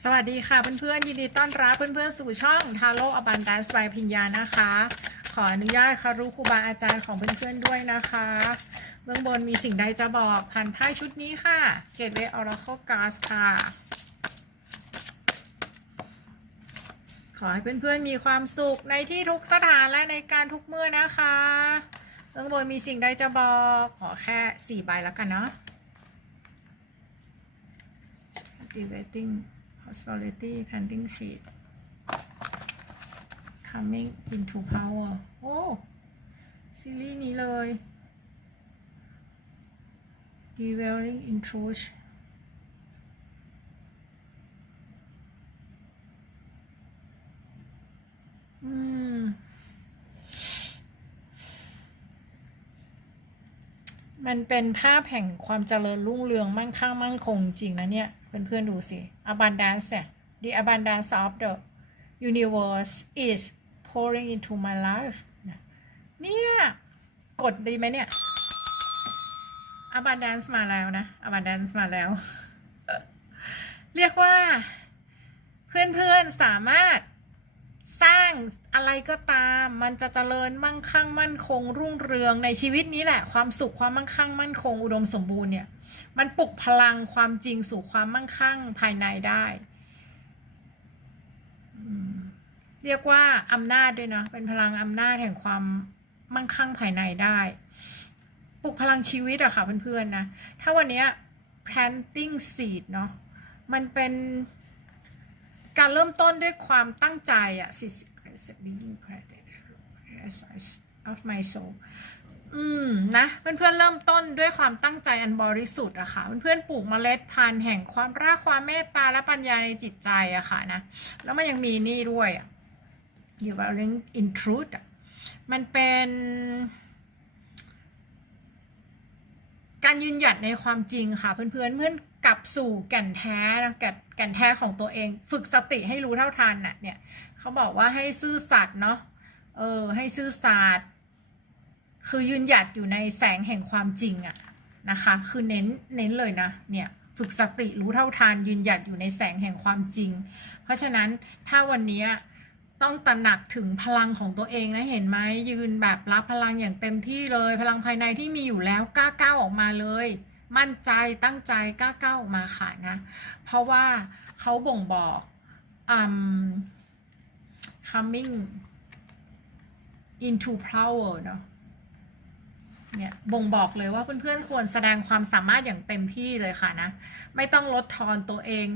สวัสดีค่ะเพื่อนๆยินดีต้อนรับเพื่อนๆสู่ช่องทาโร่อบันดาสไ y พิญญานะคะ ขออนุญาตคารุครูบาอาจารย์ของเพื่อนๆด้วยนะคะ เบื้องบนมีสิ่งใดจะบอกผ่านไพ่ชุดนี้ค่ะ Gateway Oracle Cards ค่ะ ขอให้เพื่อนๆมีความสุขในที่ทุกสถานและในการทุกเมื่อนะคะ เบื้องบนมีสิ่งใดจะบอกขอแค่สี่ใบแล้วกันเนาะ activating prosperity planting seed coming into power โอ้ซีรีส์นี้เลย developing in truth อืม มันเป็นภาพแห่งความเจริญรุ่งเรืองมั่งคั่งมั่งคงจริงนะเนี่ย เพื่อนๆดูสิ abundance เนี่ย the abundance of the universe is pouring into my life เนี่ย กดดีไหมเนี่ย abundance มาแล้วนะ abundance มาแล้ว เรียกว่า เพื่อนๆสามารถ ก็ตาม มันจะเจริญมั่งคั่งมั่นคง รุ่งเรืองในชีวิตนี้แหละ ความสุขความมั่งคั่งมั่นคงอุดมสมบูรณ์เนี่ย มันปลุกพลังความจริงสู่ความมั่งคั่งภายในได้เรียกว่าอำนาจด้วยเนาะเป็นพลังอำนาจแห่งความมั่งคั่งภายในได้ปลุกพลังชีวิตอะค่ะเพื่อนๆนะ ถ้าวันนี้ planting seed เนาะมันเป็นการเริ่มต้นด้วยความตั้งใจอะ of my soul อืมนะเพื่อนๆเริ่มต้นด้วยความตั้งใจอันบริสุทธิ์อะค่ะเพื่อนๆปลูกเมล็ดพันธุ์แห่งความรักความเมตตาและปัญญาในจิตใจอะค่ะนะแล้วมันยังมีนี่ด้วยอะ you are in truth อะมันเป็นการยืนหยัดในความจริงค่ะเพื่อนๆเพื่อน สู่แก่นแท้นะแก่นแก่นแท้ของตัวเอง ฝึกสติให้รู้เท่าทันน่ะเนี่ยเขาบอกว่าให้ซื่อสัตย์เนาะเออ ให้ซื่อสัตย์คือยืนหยัดอยู่ในแสงแห่งความจริงอะนะคะ คือเน้นเน้นเลยนะเนี่ยฝึกสติรู้เท่าทันยืนหยัดอยู่ในแสงแห่งความจริง เพราะฉะนั้นถ้าวันนี้ต้องตระหนักถึงพลังของตัวเองนะเห็นไหมยืนแบบรับพลังอย่างเต็มที่เลย พลังภายในที่มีอยู่แล้วกล้าก้าวออกมาเลย มั่นใจตั้งใจกล้าก้าออกมาค่ะนะ เพราะว่าเขาบ่งบอกอืม coming into power เนาะเนี่ยบ่งบอกเลยว่าเพื่อนๆควรแสดงความสามารถอย่างเต็มที่เลยค่ะนะ ไม่ต้องลดทอนตัวเอง